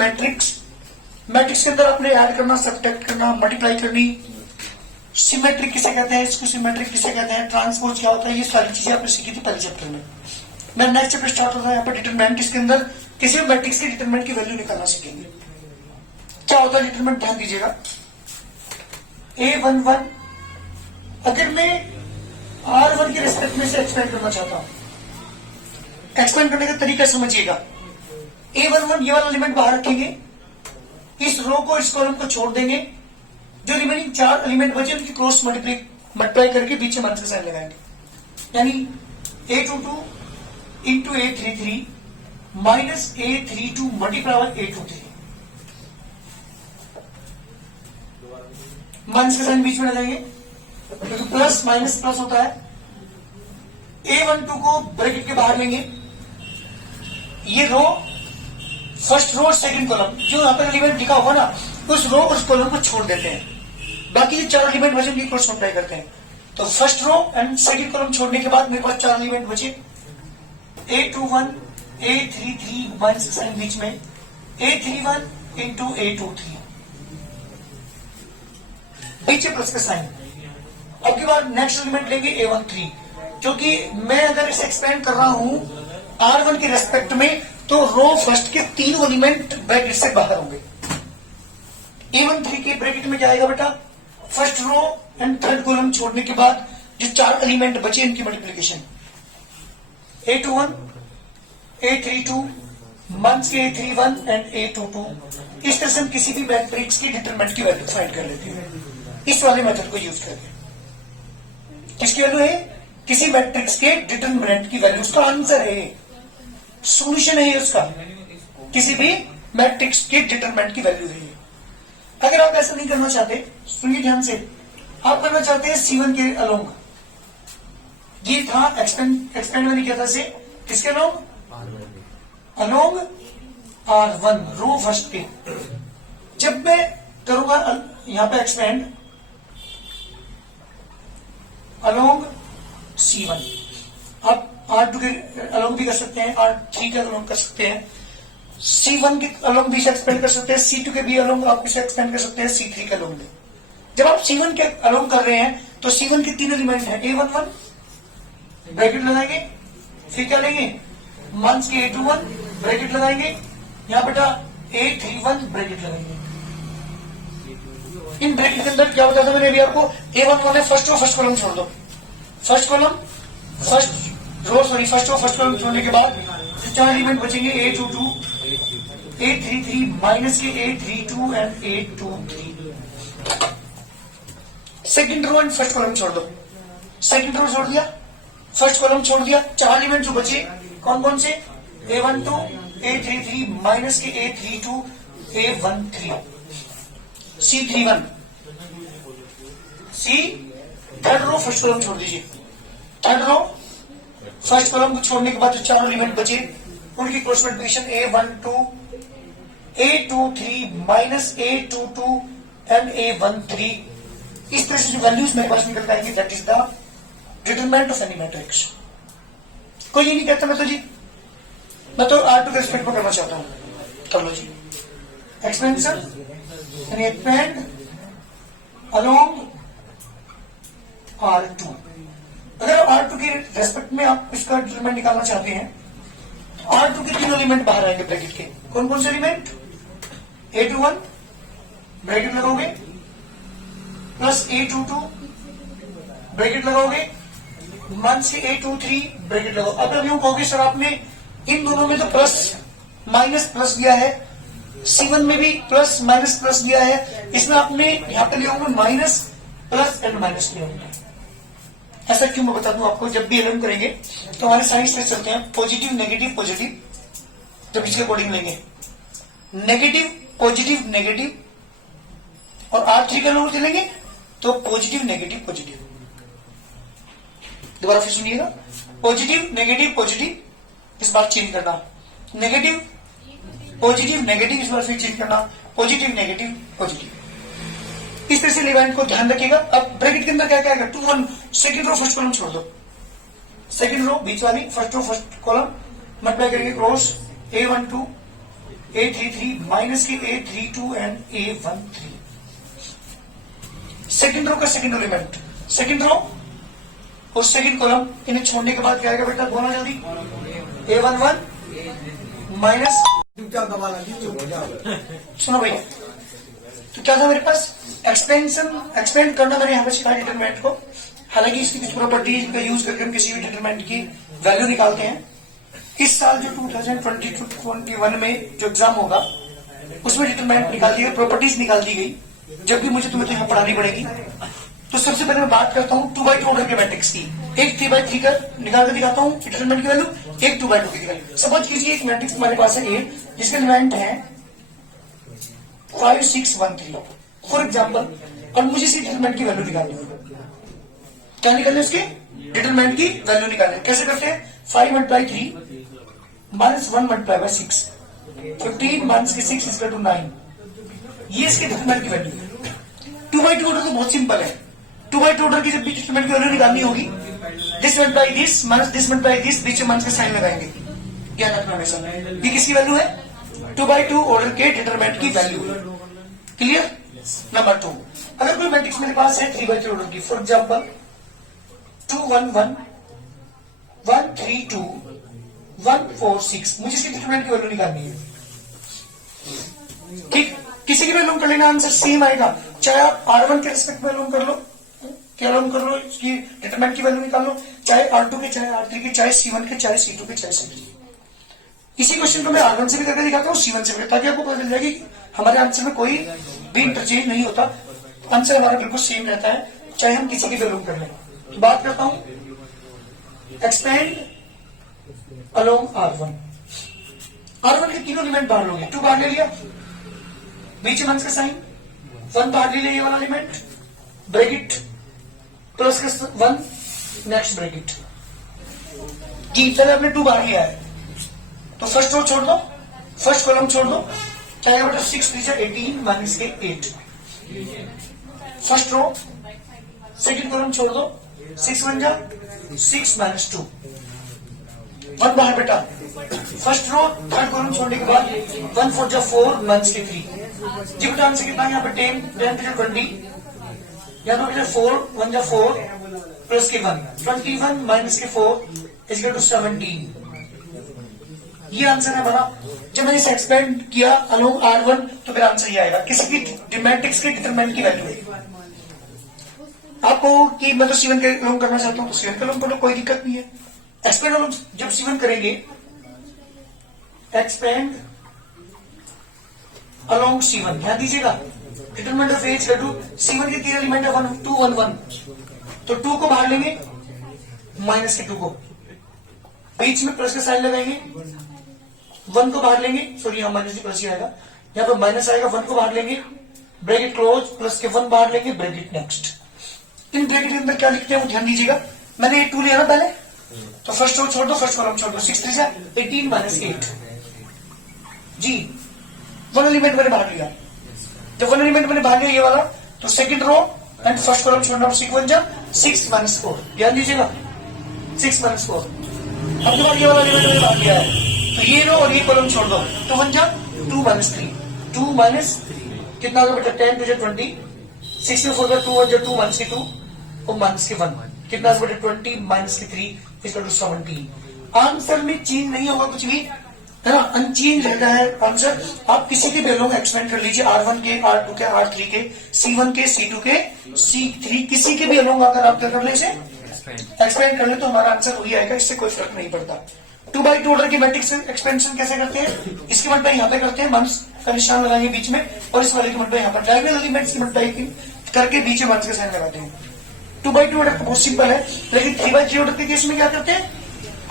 Matrix, matrix के अंदर आपने ऐड करना, सब्ट्रैक्ट करना, मल्टीप्लाई करनी, सिमेट्रिक किसे कहते हैं, इसको सिमेट्रिक किसे कहते हैं, ट्रांसपोज क्या होता है, ये सारी चीजें आपने सीखी थी पहले चैप्टर में। मैं नेक्स्ट चैप्टर स्टार्ट होता है यहाँ पर डिटरमिनेंट, इसके अंदर किसी भी मैट्रिक्स के डिटरमिनेंट की वैल्यू निकालना सीखेंगे। क्या होता है डिटरमिनेंट, ध्यान दीजिएगा। A11 अगर मैं R1 के रिस्पेक्ट में से एक्सपेंड करना चाहता हूं, एक्सपेंड करने का तरीका समझिएगा। A11 ये वाला एलिमेंट बाहर रखेंगे, इस रो को, इस कॉलम को छोड़ देंगे, जो रिमेनिंग 4 एलिमेंट बचे उनकी क्रॉस मल्टीप्लाई करके बीच में माइनस का साइन लगाएंगे, यानी A22 into A33 minus A32 multiply by A23, minus का साइन बीच में लगाएंगे क्योंकि प्लस माइनस प्लस होता है। A12 को ब्रैकेट के बाहर लेंगे, ये रो, फर्स्ट रो और सेकंड कॉलम, जो यहां पर एलिमेंट लिखा होगा ना, उस रो और उस कॉलम को छोड़ देते हैं, बाकी जो 4 एलिमेंट बचे उनकी क्रॉस मल्टीप्लाई करते हैं। तो first row and second column छोड़ने के बाद मेरे पास 4 एलिमेंट बचे, A21 A33 माइनस का साइन बीच में, A31 इंटू A23 बीच में प्लस का साइन। अब के बाद नेक्स्ट एलिमेंट लेंगे A13, क्योंकि मैं अगर इसे एक्सपेंड कर रहा हूं R1 के रेस्पेक्ट में, तो रो फर्स्ट के 3 एलिमेंट ब्रैकेट से बाहर होंगे। A13 के ब्रैकेट में क्या आएगा बेटा, first row and third column छोड़ने के बाद जो 4 एलिमेंट बचे इनकी multiplication, A21 A32 minus A31 and A22। इस तरह से हम किसी भी मैट्रिक्स की डिटरमिनेंट की वैल्यू फाइंड कर लेते हैं इस वाले मेथड को यूज करके। किसकी वैल्यू है, किसी मैट्रिक्स के डिटरमिनेंट की वैल्यू, उसका आंसर है, सॉल्यूशन है उसका, किसी भी मैट्रिक्स के डिटरमिनेंट की वैल्यू है। अगर आप ऐसा नहीं करना चाहते, सुनिए ध्यान से, आप करना चाहते हैं C1 के अलोंग, ये था एक्सपेंड मैंने किया था से किसके along, along R1 row first के। जब मैं करूंगा यहां पे एक्सपेंड अलोंग C1, आप R2 के अलोंग भी कर सकते हैं, R3 के अलोंग कर सकते हैं, C1 के अलोंग भी एक्सपेंड कर सकते हैं, C2 के भी अलोंग आप इसे एक्सपेंड कर सकते हैं, C3 के अलोंग भी। जब आप C1 के अलोंग कर रहे हैं तो C1 के 3 एलिमेंट हैं, A11 ब्रैकेट लगाएंगे, फिर क्या लेंगे, माइनस के A21 ब्रैकेट लगाएंगे, यहां बेटा A31 ब्रैकेट लगाएंगे। इन ब्रैकेट के अंदर क्या बताया था मैंने अभी आपको, A11 है फर्स्ट रो, फर्स्ट कॉलम छोड़ दो, first column first row sorry first row first column छोड़ने के बाद 4 एलिमेंट बचेंगे, A22 A33 माइनस के A32 and A23। Second row and first column छोड़ दो, सेकंड रो छोड़ दिया, फर्स्ट कॉलम छोड़ दिया, 4 एलिमेंट जो बचे कौन कौन से, A12 A33 माइनस के A32 A13 C31 C third row first column छोड़ दीजिए, थर्ड रो फर्स्ट कॉलम को छोड़ने के बाद जो 4 एलिमेंट बचे उनकी cross multiplication A12 A23 minus A22 and A13। इस तरह से जो वैल्यूज मेरे पास निकल आएंगी, that is the determinant of any matrix. कोई ये नहीं कहता मैं तो R2 के रिस्पेक्ट में करना चाहता हूं, कर लो जी, एक्सपेंशन यानी एक्सपेंड अलोंग R2। अगर R2 के रेस्पेक्ट में आप इसका डिटरमिनेंट निकालना चाहते हैं, R2 के 3 एलिमेंट बाहर आएंगे ब्रैकेट के, कौन कौन से एलिमेंट, A21 ब्रैकेट लगाओगे, प्लस A22 ब्रैकेट लगाओगे, माइनस के A23 ब्रैकेट लगाओ। अब यूं कहोगे सर आपने इन दोनों में तो प्लस माइनस प्लस दिया है, C1 में भी प्लस माइनस प्लस दिया है, इसमें आपने यहां पे लिया होंगे माइनस प्लस एंड माइनस लिया होंगे। ऐसा क्यों मैं बता दूं आपको, जब भी एलएम करेंगे तो हमारे साइंस से चलते हैं पॉजिटिव नेगेटिव पॉजिटिव, जब इसके अकॉर्डिंग लेंगे नेगेटिव पॉजिटिव नेगेटिव और R3 का नंबर लेंगे तो पॉजिटिव नेगेटिव पॉजिटिव। दोबारा फिर सुनिएगा, पॉजिटिव नेगेटिव पॉजिटिव, इस बार चेंज करना, नेगेटिव पॉजिटिव नेगेटिव, इस बार फिर चेंज करना, पॉजिटिव नेगेटिव पॉजिटिव। इस तरह से इवेंट को ध्यान रखिएगा। अब ब्रैकेट के अंदर क्या क्या है, 2 1 सेकंड रो फर्स्ट कॉलम छोड़ दो, सेकंड रो बीच वाली, first row first column multiply करके क्रॉस A12 A33 माइनस के A32 and A13। Second row का सेकंड एलिमेंट, सेकंड रो और सेकंड कॉलम, इन्हें छोड़ने के बाद क्या आएगा बेटा, बोला जल्दी, A11 माइनस, सुनो भैया, तो क्या था मेरे पास, एक्सपेंड करना मैंने यहाँ पे सिखाया डिटरमिनेंट को। हालांकि इसकी कुछ प्रॉपर्टीज का यूज करके हम किसी भी डिटरमिनेंट की वैल्यू निकालते हैं। इस साल जो 2020-21 में जो एग्जाम होगा उसमें डिटरमिनेंट निकाल दी गई, प्रॉपर्टीज निकाल दी गई। जब भी मुझे तुम्हें तो यहाँ पढ़ानी पड़ेगी, तो सबसे पहले मैं बात करता हूँ 2x2 ऑर्डर के मैट्रिक्स की। एक 3x3 का निकाल कर दिखाता हूँ डिटरमिनेंट की वैल्यू, एक 2x2 की वैल्यू। सपोज कीजिए एक मैट्रिक्स हमारे पास है ए, जिसके एलिमेंट है 5 6 1 3 फॉर एग्जाम्पल, और मुझे इसी डिटरमिनेंट की वैल्यू निकालनी है। क्या निकालने, उसके डिटरमिनेंट की वैल्यू निकालने। कैसे करते हैं, 5 × 3 माइनस 1 × 6, 15 माइनस के 6 इज टू 9। ये इसके डिटरमिनेंट की वैल्यू है। 2x2 ऑर्डर तो बहुत सिंपल है। 2x2 ऑर्डर की जब भी डिटरमिनेंट की वैल्यू निकालनी होगी, this multiply this minus this multiply this, बीच में माइनस के साइन लगाएंगे। ध्यान रखना हमेशा, ये किसकी वैल्यू है, 2x2 ऑर्डर के डिटरमिनेंट की वैल्यू है। क्लियर। नंबर 2, अगर कोई मैट्रिक्स मेरे पास है 3x3 ऑर्डर की, फॉर एग्जाम्पल 2 1 1 1 3 2 1 4 6, मुझे इसकी डिटरमिनेंट की वैल्यू निकालनी है। ठीक, किसी की वैल्यू कर लेना, आंसर सेम आएगा। चाहे आप R1 के रिस्पेक्ट में कर लो, क्या कर लो, इसकी डिटरमिनेंट की वैल्यू निकाल लो, चाहे R2 के, चाहे R3 के, चाहे C1 के, चाहे C2 के, चाहे C3। इसी क्वेश्चन को मैं R1 से भी करके दिखाता हूँ, C1 से भी, ताकि आपको पता चल जाएगी कि हमारे आंसर में कोई भी इंटरचेंज नहीं होता, आंसर हमारा बिल्कुल सेम रहता है, चाहे हम किसी की वैल्यू कर लें। तो बात करता हूं, एक्सपेंड अलोंग R1। R1 के तीनों एलिमेंट बाहर लोगे, 2 बाहर ले लिया, बीच में माइनस का साइन, 1 बाहर ले लिया, ये वाला एलिमेंट, ब्रैकेट प्लस का 1, नेक्स्ट ब्रैकेट। जी चलो आपने 2 बाहर लिया है, तो फर्स्ट रो छोड़ दो, फर्स्ट कॉलम छोड़ दो, चाहे बेटा 6 3 18 माइनस के 8। फर्स्ट रो, सेकंड कॉलम छोड़ दो, 6 1 6 माइनस 2, 1 बाहर बेटा। फर्स्ट रो, थर्ड कॉलम छोड़ने के बाद 1 4 4 माइनस के 3। जी बेटा आंसर कितना यहाँ पे 10 10 20, यहाँ पे 4 1 4 प्लस के 1, 21 माइनस के 4 इज इक्वल टू 17। ये आंसर है हमारा। जब मैंने इसे एक्सपेंड किया अलोंग R1, तो मेरा आंसर ये आएगा। किसी की मैट्रिक्स के डिटरमिनेंट की वैल्यू है। आपको कि मैं तो C1 के अलोंग करना चाहता हूं, तो C1 के अलोंग करो, कोई दिक्कत नहीं है। एक्सपेंड अलोंग जब C1 करेंगे, एक्सपेंड अलोंग C1, ध्यान दीजिएगा, determinant of A is equal to C1 के 3 एलिमेंट है 1 2 1 1, तो 2 को बाहर लेंगे, माइनस के 2 को, बीच में प्लस का साइन लगाएंगे, 1 को बाहर लेंगे, सॉरी यहाँ माइनस की प्लस ही आएगा, यहाँ पर माइनस आएगा, 1 को बाहर लेंगे, ब्रैकेट क्लोज, प्लस के 1 बाहर लेंगे, ब्रैकेट नेक्स्ट। इन ब्रैकेट के अंदर क्या लिखते हैं वो ध्यान दीजिएगा। मैंने 2 लिया ना पहले, तो फर्स्ट रो छोड़ दो, फर्स्ट कॉलम छोड़ दो, 6 3 18 माइनस 8। जी 1 एलिमेंट मैंने बाहर लिया, जब 1 एलिमेंट मैंने बाहर लिया ये वाला, तो second row and first column छोड़ना, 6 1 6 माइनस 4, ध्यान दीजिएगा, 6 माइनस 4। अब के बाद ये वाला एलिमेंट मैंने बाहर लिया है, तो ये रो और ये कॉलम छोड़ दो, तो 1 2 माइनस 3, 2 माइनस कितना होगा बेटा, 10 2 20, 6 में 4 का 2 1 2 माइनस के 2 और माइनस के 1, कितना होगा बेटा 20 माइनस के 3 इक्वल टू 17। आंसर में चेंज नहीं होगा कुछ भी, है ना, अनचेंज रहता है आंसर। आप किसी के वैल्यू एक्सपेंड कर लीजिए, R1 के, R2 के, R3 के, C1 के, C2 के, C3, किसी के भी वैल्यू अगर आप क्या कर ले, इसे एक्सपेंड कर ले, तो हमारा आंसर वही आएगा, इससे कोई फर्क नहीं पड़ता। 2x2 ऑर्डर की मैट्रिक्स एक्सपेंशन कैसे करते हैं, इसकी मल्टीप्लाई यहाँ पे करते हैं, माइनस का निशान लगाएंगे बीच में, और इस वाले की मल्टीप्लाई यहाँ पर, डायगोनल एलिमेंट्स की मल्टीप्लाई करके बीच में माइनस का साइन लगाते हैं। 2x2 ऑर्डर बहुत सिंपल है, लेकिन 3x3 ऑर्डर के केस में क्या करते हैं,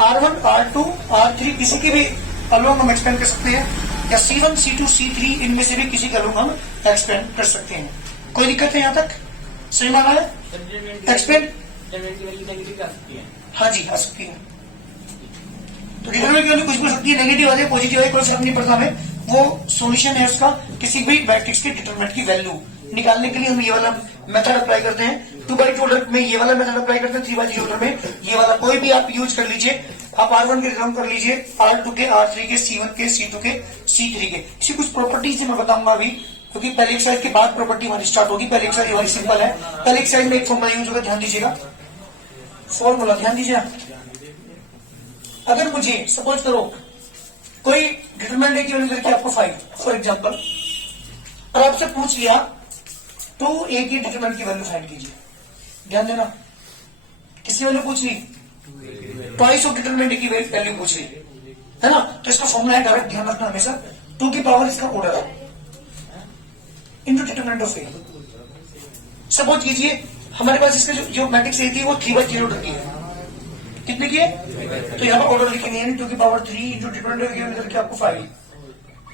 R1 R2 R3 किसी की भी अलोंग हम एक्सपेंड कर सकते हैं, या C1 C2 C3 इनमें से भी किसी का अलोंग हम एक्सपेंड कर सकते हैं। कोई दिक्कत है यहाँ तक, सही माना है एक्सपेंड? हाँ जी आ सकती है, तो डिटरमिनेंट की वैल्यू कुछ भी हो सकती है, नेगेटिव आ जाए पॉजिटिव आए, कोई फर्क नहीं पड़ता हमें, वो सॉल्यूशन है उसका। किसी भी मैट्रिक्स के डिटरमिनेंट की वैल्यू निकालने के लिए हम ये वाला मेथड अप्लाई करते हैं। 2/2 ऑर्डर में ये वाला मेथड अप्लाई करते हैं, 3/3 ऑर्डर में ये वाला कोई भी आप यूज कर लीजिए। आप R1 के रिजर्व कर लीजिए, R2 के, R3 के, C1 के, C2 के, C3 के। इसी कुछ प्रॉपर्टीज मैं बताऊंगा अभी, क्योंकि पहले एक्सरसाइज के बाद प्रॉपर्टी हमारी स्टार्ट होगी। पहले एक्सरसाइज हमारी सिंपल है। पहले एक्सरसाइज में एक फॉर्मूला यूज होगा, ध्यान दीजिएगा। फॉर्मूला ध्यान दीजिए। अगर मुझे सपोज करो कोई डिटरमिनेंट है कि वैल्यू करके आपको 5 फॉर एग्जांपल, और आपसे पूछ लिया 2a की डिटरमिनेंट की वैल्यू फाइंड कीजिए। ध्यान देना, किसकी वैल्यू पूछ ली? ट्वाइस ऑफ डिटरमिनेंट की वैल्यू पूछ ली है ना। तो इसका फॉर्मूला है, डायरेक्ट ध्यान रखना हमेशा, 2 की पावर इसका ऑर्डर है into determinant of A. Suppose कीजिए हमारे पास इसका जो मैट्रिक्स ए थी वो 3/3 ऑर्डर की है। कितने की है? तो यहाँ पर ऑर्डर लिखेंगे, 2 की पावर 3 इंटू डिटरमिनेंट करके आपको 5,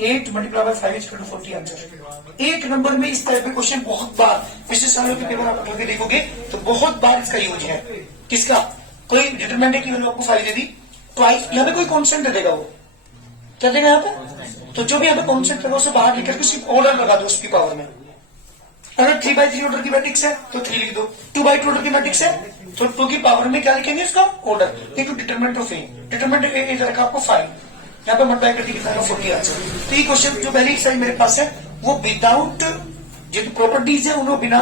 8 multiply by 5 is equal to 40 answer. एक नंबर में इस तरह के क्वेश्चन बहुत बार पिछले सालों के पेपर आप करके देखोगे तो बहुत बार इसका यूज है। किसका? कोई डिटरमिनेंट की वैल्यू आपको 5 दे दी, ट्वाइस यहाँ पे कोई कांस्टेंट दे देगा, वो क्या देगा यहाँ पे? तो जो भी यहाँ पे कांस्टेंट देगा उसे बाहर लिख करके सिर्फ ऑर्डर लगा दो उसकी पावर में। अगर 3/3 ऑर्डर की मैट्रिक्स है तो 3 लिख दो, 2/2 ऑर्डर की मैट्रिक्स है तो 2 की पावर में क्या लिखेंगे इसका order into determinant of A. Determinant A is रखा आपको 5, यहाँ पे मल्टीप्लाई करके कितना 40 आंसर। तो ये क्वेश्चन जो पहली एक्सरसाइज मेरे पास है वो विदाउट जो प्रॉपर्टीज है उन्हें बिना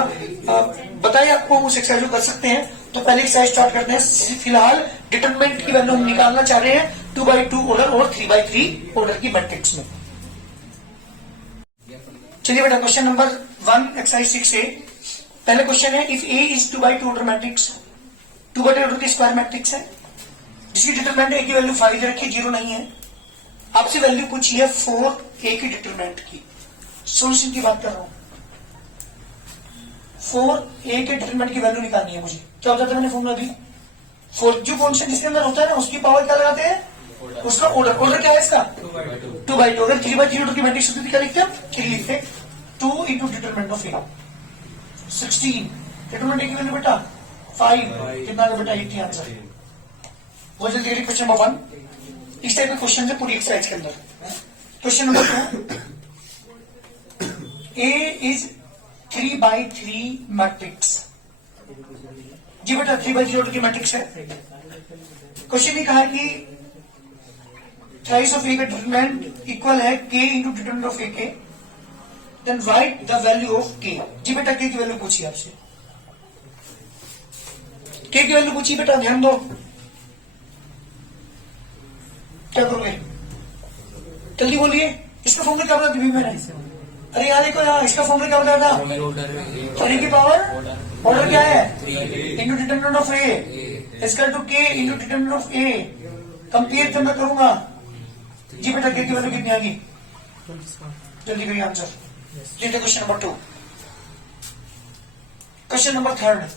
बताए आपको उस एक्सरसाइज को कर सकते हैं। तो पहले एक्सरसाइज स्टार्ट करते हैं। फिलहाल डिटरमिनेंट की वैल्यू हम निकालना चाह रहे हैं 2/2 ऑर्डर और 3/3 ऑर्डर की मैट्रिक्स में। चलिए बेटा क्वेश्चन नंबर 1 एक्सरसाइज 6 ए। पहले क्वेश्चन है, if A is 2/2 order matrix, 2/2 order की स्क्वायर मैट्रिक्स है जिसकी डिटरमिनेंट ए की वैल्यू 5 दे रखी है, 0 नहीं है। आपसे वैल्यू पूछी है 4a की डिटरमिनेंट की। सोल्यूशन की बात कर रहा हूं, 4a के डिटरमिनेंट की वैल्यू निकालनी है मुझे। क्या होता था मैंने फॉर्मूला अभी, 4 जो कॉन्स्टेंट जिसके अंदर होता है ना उसकी पावर क्या लगाते हैं, उसका ऑर्डर। ऑर्डर क्या है इसका? 2/2। अगर 3/3 ऑर्डर की मैट्रिक्स होती क्या लिखते हैं? 3 लिखते। 2 into determinant of A 16, determinant A की वैल्यू बेटा 5, कितना का बेटा 80 आंसर। बहुत जल्दी क्वेश्चन नंबर 1। इस टाइप के क्वेश्चन है पूरी एक्सरसाइज के अंदर। Question number 2, A is 3/3 matrix. जी बेटा 3/3 ऑर्डर की मैट्रिक्स है। क्वेश्चन ये कहा है कि थ्राइस ऑफ ए का डिटरमिनेंट इक्वल है के इंटू डिटरमिनेंट ऑफ ए के, then write the value of K. जी बेटा के की वैल्यू पूछी आपसे, के की वैल्यू पूछी बेटा, ध्यान दो। क्या करोगे? जल्दी बोलिए, इसका फॉर्मूला क्या बताया मैंने? अरे यार देखो यार, इसका फॉर्मूला क्या बताया था? 3 की पावर ऑर्डर क्या है इंटू डिटरमिनेंट ऑफ ए इसका टू के into determinant of A. Compare जब मैं करूंगा, जी बेटा के की वैल्यू कितनी आ गई? जल्दी करिए आंसर। देखिए question number 2। Question number 3।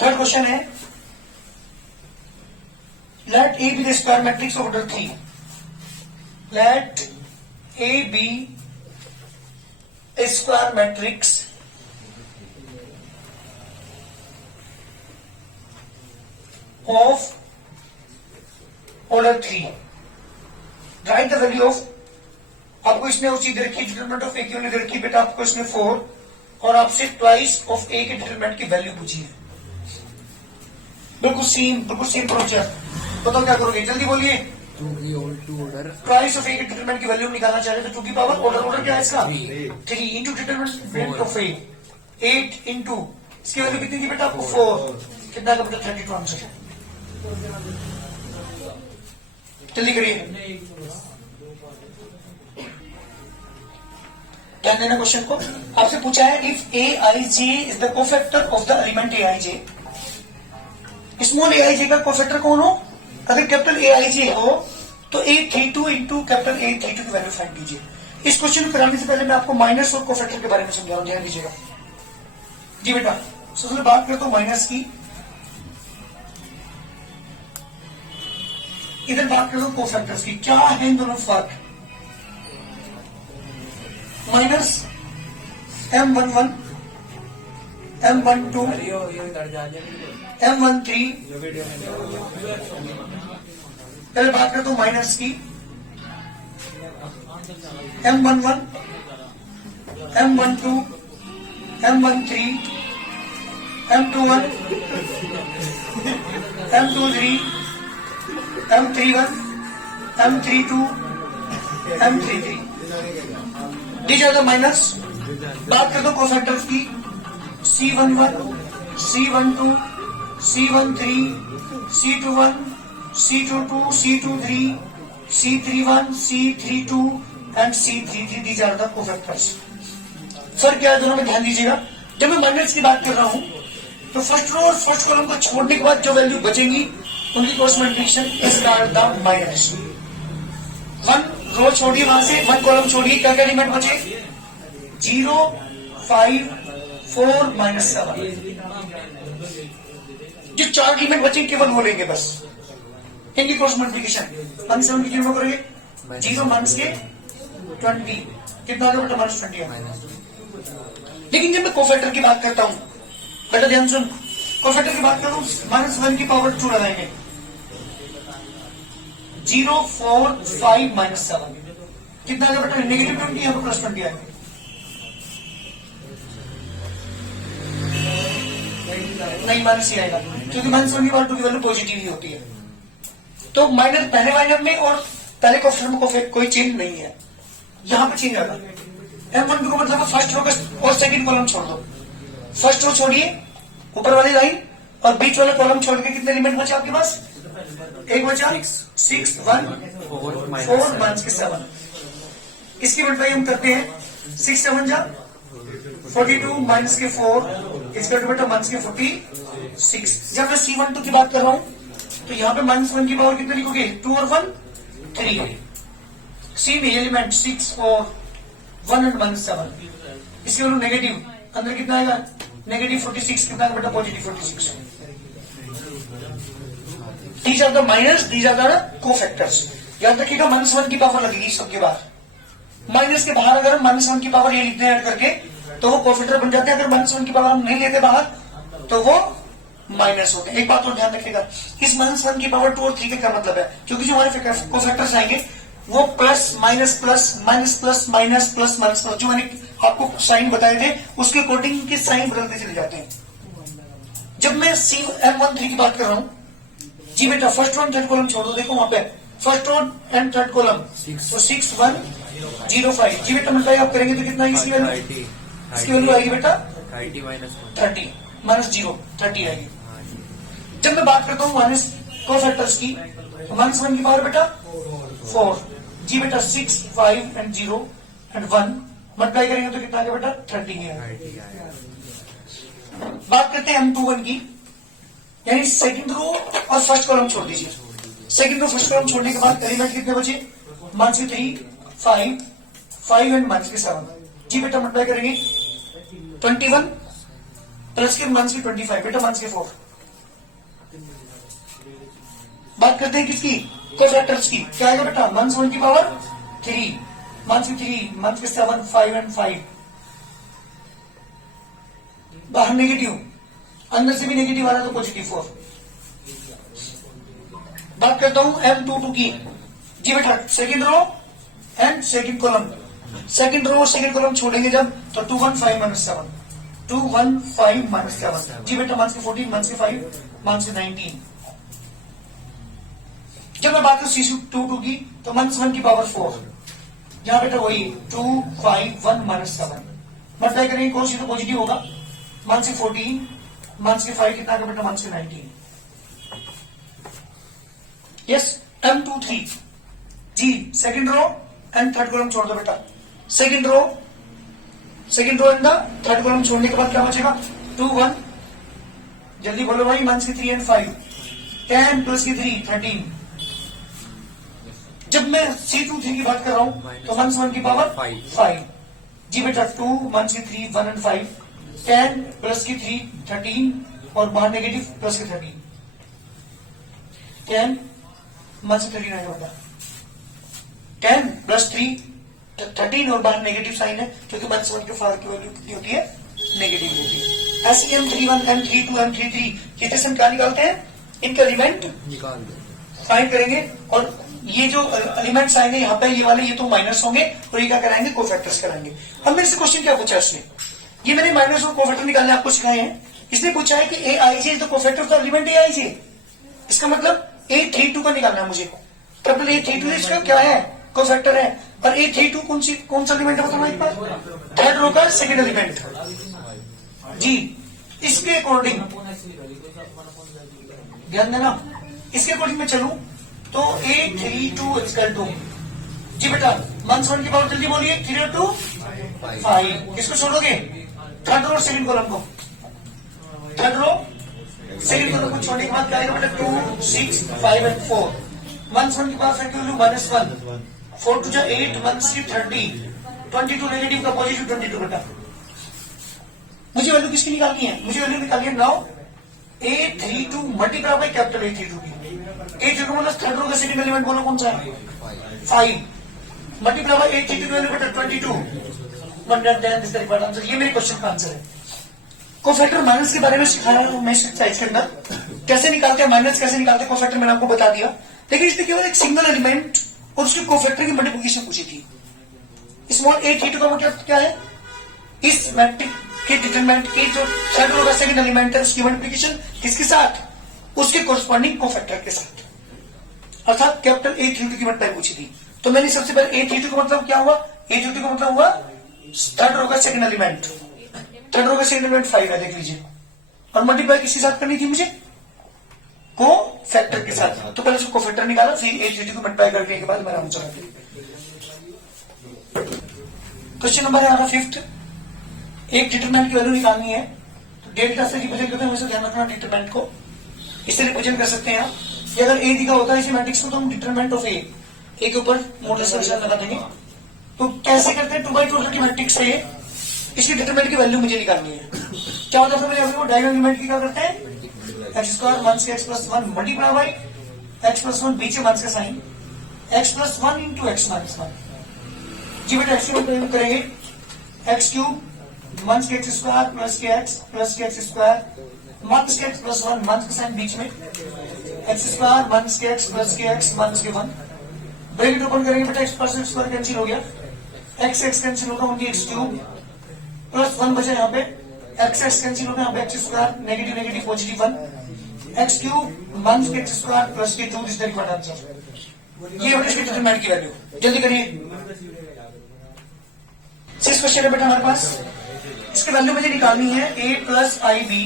Third question है, let A be the square matrix of order 3. Let A be a square matrix of order 3. Write the value of, आपको इसने उसी दे रखी डिटरमिनेंट ऑफ ए की वैल्यू दे रखी बेटा, आपको इसने 4 और आपसे ट्वाइस ऑफ ए के डिटरमिनेंट की वैल्यू पूछी है। बिल्कुल सेम प्रोसेस। बताओ क्या करोगे, जल्दी बोलिए। 2 ऑर्डर प्राइस ऑफ ए के डिटरमिनेंट की वैल्यू निकालना चाह रहे थे, 2 की पावर ऑर्डर क्या है इसका? 3 into determinant of A 8 into इसकी वैल्यू कितनी थी बेटा आपको? 4, कितना का बेटा? 32 आंसर। जल्दी करिए, ध्यान देना क्वेश्चन को। आपसे पूछा है if A I J is the cofactor of the element A I J. Small A I J का कोफैक्टर कौन हो? अगर कैपिटल ए आई जे हो तो A32 इंटू कैपिटल A32 की वैल्यू फाइंड कीजिए। इस क्वेश्चन को कराने से पहले मैं आपको माइनस और कोफैक्टर के बारे में समझा रहा हूं, ध्यान दीजिएगा। जी बेटा सबसे बात करता हूं माइनस की, इधर बात करता हूं कोफैक्टर्स की। क्या है इन दोनों फर्क? माइनस M11 M12 M13, पहले बात करता हूं माइनस की। M11 M12 M13, M21, M23, M31, M32, M33. These are the minors. बात कर दो कोफैक्टर्स की. C11, C12, C13, C21, C22, C23, C31, C32 and C33. These are the cofactors. फर्क क्या है दोनों में ध्यान दीजिएगा. जब मैं माइनस की बात कर रहा हूं तो फर्स्ट रो और फर्स्ट कॉलम को छोड़ने के बाद जो वैल्यू बचेंगी उनकी coefficient is called the minus. One row छोड़िए, वहां से वन कॉलम छोड़िए, क्या क्या एलिमेंट बचे? 0, 5, 4, -7. जो 4 एलिमेंट बचे केवल वो लेंगे बस. इनकी क्रॉस मल्टीप्लिकेशन 1 की कितना करेंगे? 0 माइनस के 20 कितना होगा बेटा? -20 है. लेकिन जब मैं कोफैक्टर की बात करता हूं, बेटा ध्यान सुन, कोफैक्टर की बात करूं -1 की पावर 2 लगाएंगे. 0, 4, 5, -7 कितना आएगा बेटा? -20 या +20 आएगा. नहीं माइनस ही आएगा क्योंकि -1 की पावर 2 की वैल्यू पॉजिटिव ही होती है. तो माइनस पहले माइनर में और पहले कोफैक्टर में कोई चेंज नहीं है. यहां पे चेंज आएगा. M12 का मतलब फर्स्ट रो और सेकंड कॉलम छोड़ दो. फर्स्ट रो छोड़िए, ऊपर वाली लाइन और बीच वाले कॉलम छोड़ के कितने एलिमेंट बचे आपके पास? एक बचा 6, 1, 4 माइनस के 7. इसकी मल्टीप्लाई हम करते हैं. 6, 7 जा 42 माइनस के 4 इसका बेटा माइनस के 46. जब मैं C12 की बात कर रहा हूं तो यहाँ पे -1 की पावर कितने लिखोगे? 2 और 1 3. सी में एलिमेंट 6, 4, 1 एंड -7. इसके वैल्यू नेगेटिव. अंदर कितना आएगा? -46. कितना आएगा बेटा? +46. These are the minus, these are the cofactors. याद रखिएगा -1 की पावर लगेगी सबके बाहर. माइनस के बाहर अगर हम -1 की पावर ये लिखते हैं ऐड करके तो वो कोफैक्टर बन जाते हैं. अगर -1 की पावर हम नहीं लेते बाहर तो वो माइनस होते हैं. एक बात और ध्यान रखिएगा, इस -1 की पावर 2 और 3 का क्या मतलब है? क्योंकि जो हमारे कोफैक्टर्स आएंगे वो plus minus plus minus plus minus plus minus plus, जो मैंने आपको साइन बताए थे उसके अकॉर्डिंग के साइन बदलते चले जाते हैं. जब मैं M13 की बात कर रहा हूं, जी बेटा first row and third column छोड़ दो. देखो वहां पे first row and third column तो 6, 1, 0, 5. जी बेटा मल्टीप्लाई आप करेंगे तो कितना आएगी इसकी वैल्यू? इसकी वैल्यू आएगी बेटा 30 माइनस 0 30 आएगी. जब मैं बात करता हूँ माइनस कोफैक्टर्स की तो -1 की पावर बेटा 4. जी बेटा 6, 5 एंड 0 एंड 1 मल्टीप्लाई करेंगे तो कितना आएगा बेटा? 30 है. बात करते हैं M21 की, यानी सेकंड रो और फर्स्ट कॉलम छोड़ दीजिए. सेकंड रो फर्स्ट कॉलम छोड़ने के बाद एलिमेंट कितने बचे? -3, 5, 5 एंड -7. जी बेटा मल्टीप्लाई करेंगे 21 प्लस के -25 बेटा -4. बात करते हैं किसकी? कोफैक्टर्स की. क्या आएगा बेटा? -1 की पावर 3, -3, -7, 5 एंड 5. बाहर नेगेटिव, अंदर से भी नेगेटिव आ रहा तो पॉजिटिव 4. बात करता हूं M22 की. जी बेटा second row and second column. Second row और सेकंड कॉलम छोड़ेंगे जब तो 2, 1, 5 -7. 2, 1, 5 -7. जी बेटा -14 -5 -19. जब मैं बात करूं C22 की तो -1 की पावर 4. यहां बेटा वही 2, 5, 1 -7. मल्टीप्लाई करेंगे कौन सी तो पॉजिटिव होगा. -14 -5 कितना आएगा बेटा? -19. यस M23 जी second row and third column छोड़ दो बेटा. Second row and the third column छोड़ने के बाद क्या बचेगा? 2, 1 जल्दी बोलो भाई. -3 एंड 5 10 प्लस की 3 13. जब मैं C23 की बात कर रहा हूं तो -1 की पावर 5. जी बेटा 2 -3 1 एंड 5 10 प्लस की 3 13 और बाहर नेगेटिव प्लस की 13. 10 -13 आएगा बेटा. 10 प्लस 3 13 और बाहर नेगेटिव साइन है क्योंकि -1 के पावर की वैल्यू कितनी होती है? नेगेटिव होती है. ऐसे M31 M32 M33 ये जैसे हम क्या निकालते हैं? इनका एलिमेंट निकाल दो, फाइंड करेंगे और ये जो एलिमेंट्स आएंगे यहाँ पे ये वाले ये तो माइनस होंगे और ये क्या कराएंगे? कोफैक्टर्स कराएंगे. अब मेरे से क्वेश्चन क्या पूछा इसने? ये मैंने माइनस और कोफैक्टर निकालने आपको सिखाए हैं। इसने पूछा है कि ए आई जे तो cofactor of the element A I जे, इसका मतलब A32 का निकालना है मुझे। ट्रिपल A32 इसका क्या है, कोफैक्टर है। और A32 कौन सा एलिमेंट है बताओ एक बार, थर्ड रो का सेकंड एलिमेंट जी। इसके अकॉर्डिंग ध्यान देना, इसके अकॉर्डिंग मैं चलूं तो A32 इक्वल टू जी बेटा 1 की पावर जल्दी बोलिए 3 और 2 5। किसको छोड़ोगे, थर्ड रो और सेकंड कॉलम को, थर्ड रो सेकंड कॉलम को छोड़ने के बाद क्या आएगा बेटा 2 6 5 और 4। 1 की power factor value -1, 4 to 8, 1 3 30, 22 negative का पॉजिटिव 22 बेटा। मुझे वैल्यू किसकी निकालनी है, मुझे वैल्यू निकालनी है now A32 multiply by capital A32 की। A32 मतलब थर्ड रो का सेकंड एलिमेंट बोलो कौन सा है 5, मल्टीप्लाई बाय A32 की वैल्यू बेटा 22, 110 इज द रिक्वायर्ड आंसर। ये मेरे क्वेश्चन का आंसर है। कोफैक्टर माइनस के बारे में सिखाया हूं मैं साइज के अंदर, कैसे निकालते हैं माइनस, कैसे निकालते हैं कोफैक्टर मैंने आपको बता दिया। लेकिन इसने केवल एक सिंगल एलिमेंट और उसके कोफैक्टर की मल्टीप्लिकेशन पूछी थी। स्मॉल A32 का मतलब क्या है, इस मैट्रिक्स के डिटरमिनेंट की जो थर्ड रो का सेकंड एलिमेंट है उसकी मल्टीप्लिकेशन किसके साथ, उसके कोरस्पॉन्डिंग कोफैक्टर के साथ, अर्थात कैपिटल A32 की मल्टीप्लाई पूछी थी। तो मैंने सबसे पहले A32 का मतलब क्या हुआ, A32 का मतलब हुआ थर्ड रो का सेकंड एलिमेंट, थर्ड रो का सेकंड एलिमेंट 5 है देख लीजिए, और मल्टीप्लाई किसके साथ करनी थी मुझे, को फैक्टर के साथ। तो पहले उसको कोफैक्टर निकाला, फिर A32 को मल्टीप्लाई करने के बाद मेरा आंसर आ गया। क्वेश्चन नंबर है हमारा 5th, एक डिटरमिनेंट की वैल्यू निकालनी है। तो डेल्टा से रिप्रेजेंट करते हैं, हमेशा ध्यान रखना डिटरमिनेंट को इससे रिप्रेजेंट कर सकते हैं आप। ये अगर ए दिखा होता है इसी मैट्रिक्स को तो हम डिटरमिनेंट ऑफ ए के ऊपर मॉडुलस का निशान लगा देंगे। तो कैसे करते हैं, 2/2 की मैट्रिक्स है, इसकी डिटरमिनेंट की वैल्यू मुझे निकालनी है। क्या होता है फिर डायगोनल एलिमेंट की क्या करते हैं, x स्क्वायर 1 से x plus 1 multiply by x plus 1 बीच में 1 का sign, x plus 1 into x minus 1 जी बेटा। x को प्रयोग करेंगे x क्यूब 1 के x स्क्वायर प्लस के x स्क्वायर माइनस के x प्लस 1 माइनस का साइन बीच में x स्क्वायर माइनस के x प्लस के x माइनस के 1 ब्रैकेट ओपन करेंगे बेटा, x plus x square cancel हो गया, x कैंसिल होगा, उनकी x क्यूब प्लस 1 बचा यहाँ पे, x कैंसिल होगा यहाँ पे, x square negative negative positive 1, x cube minus के x स्क्वायर प्लस के 2 इज द रिक्वायर्ड आंसर। ये बेटा इसकी डिटरमिनेंट की वैल्यू, जल्दी करिए। 6 क्वेश्चन है बेटा हमारे पास, इसकी वैल्यू मुझे निकालनी है a प्लस आई बी,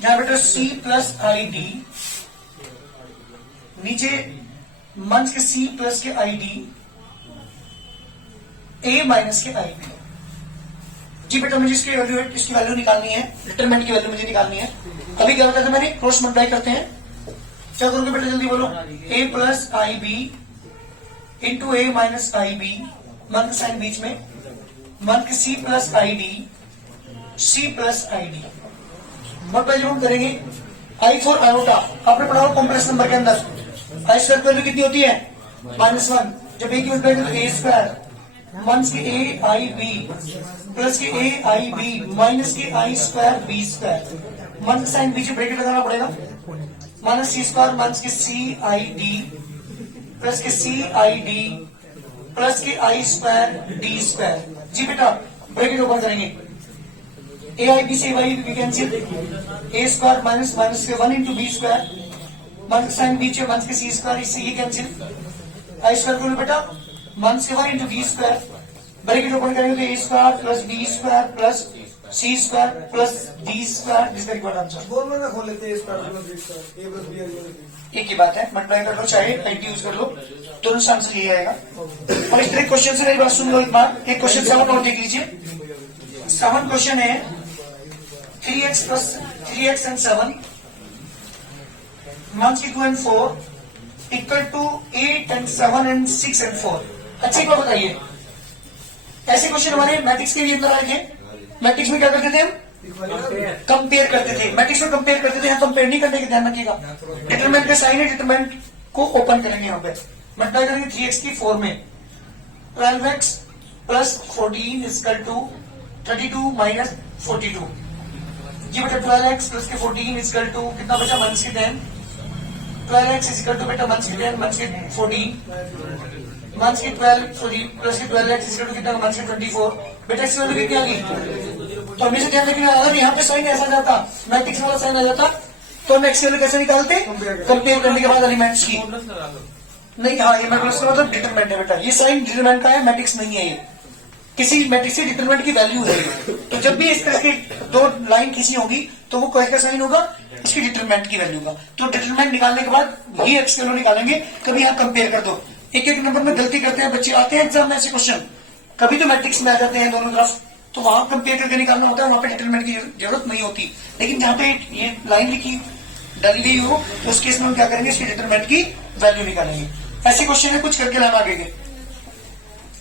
जहां बेटा c प्लस आई डी, नीचे मंस के c प्लस के आई डी, a माइनस के आई बी जी बेटा। मुझे इसकी वैल्यू निकालनी है, डिटरमिनेंट की वैल्यू मुझे निकालनी है। अभी क्या बताया था मैंने, क्रॉस मल्टीप्लाई करते हैं। क्या करोगे बेटा जल्दी बोलो, a plus I B into A minus I B, मन का साइन बीच में, मन के c plus I D, c plus I D multiply जब हम करेंगे आई फॉर आयोटा, आपने पढ़ा हो कॉम्प्लेक्स नंबर के अंदर आई स्क्वायर की वैल्यू कितनी होती है -1, जब ए की मल्टीप्लाई करें तो ए स्क्वायर माइनस के ए आई बी प्लस के ए आई बी माइनस के आई स्क्वायर बी स्क्वायर, मन का साइन बीच में ब्रैकेट लगाना पड़ेगा, माइनस सी स्क्वायर माइनस के सी आई डी प्लस के सी आई डी प्लस के आई स्क्वायर डी स्क्वायर जी बेटा। ब्रैकेट ओपन करेंगे, ए आई बी से B cancel, A square minus minus के 1 into B square, minus sign बीच में माइनस के सी स्क्वायर, इससे ये कैंसिल, आई स्क्वायर करोगे बेटा माइनस के 1 into B square, bracket open करेंगे तो A square plus B square plus C square plus D square, जिसका रिक्वायर्ड आंसर। खोल लेते हैं एक ही बात है, मल्टीप्लाई कर लो चाहे आईटी यूज कर लो, दोनों से आंसर यही आएगा। और इस तरह क्वेश्चन से मेरी बात सुन लो एक बार, एक क्वेश्चन 7 और देख लीजिए। 7 क्वेश्चन है 3x and 7 माइनस के 2 and 4 equal to 8 and 7 and 6 and 4। अच्छी बात बताइए, ऐसे क्वेश्चन हमारे मैट्रिक्स के लिए अंदर आए थे। मैट्रिक्स में क्या करते थे हम, कंपेयर करते थे, मैट्रिक्स में कंपेयर करते थे, यहाँ कंपेयर नहीं करने के, ध्यान रखिएगा। डिटरमिनेंट का साइन है, डिटरमिनेंट को ओपन करेंगे यहाँ पे, मल्टीप्लाई करेंगे 3x की 4 में, 12x plus 14 equal to 32 minus 42 जी बेटा। 12x प्लस के 14 इक्वल टू कितना बचा, माइनस के 10, 12x इक्वल टू बेटा माइनस के 10 माइनस के 14 माइनस की 12 सॉरी प्लस की 12 एक्स इक्वल टू कितना माइनस की 24 बेटा एक्स वैल्यू कितनी आ गई। तो हमें से ध्यान रखना अगर यहाँ पे साइन ऐसा जाता मैट्रिक्स वाला साइन आ जाता तो हम एक्स वैल्यू कैसे निकालते कंपेयर करने के बाद एलिमेंट्स की नहीं। हाँ ये मैट्रिक्स का मतलब डिटरमिनेंट है बेटा, ये साइन डिटरमिनेंट का है, मैट्रिक्स नहीं है ये, किसी मैट्रिक्स से डिटरमिनेंट की वैल्यू है ये। तो जब भी इस तरह की दो लाइन खींची होगी तो वो कैसा साइन होगा, इसकी डिटरमिनेंट की वैल्यू का। तो डिटरमिनेंट निकालने के बाद ये एक्स वैल्यू निकालेंगे, कभी यहाँ कंपेयर कर दो। एक एक नंबर में गलती करते हैं बच्चे, आते हैं एग्जाम में ऐसे क्वेश्चन, कभी तो मैट्रिक्स में आ जाते हैं दोनों तरफ, तो वहां कंपेयर करके निकालना होता है, वहां पे डिटरमिनेंट की जरूरत नहीं होती। लेकिन जहां पे ये लाइन लिखी डाली गई हो तो उस केस में हम क्या करेंगे, इसकी डिटरमिनेंट की वैल्यू निकालेंगे। ऐसे क्वेश्चन है, कुछ करके लाना आगे के।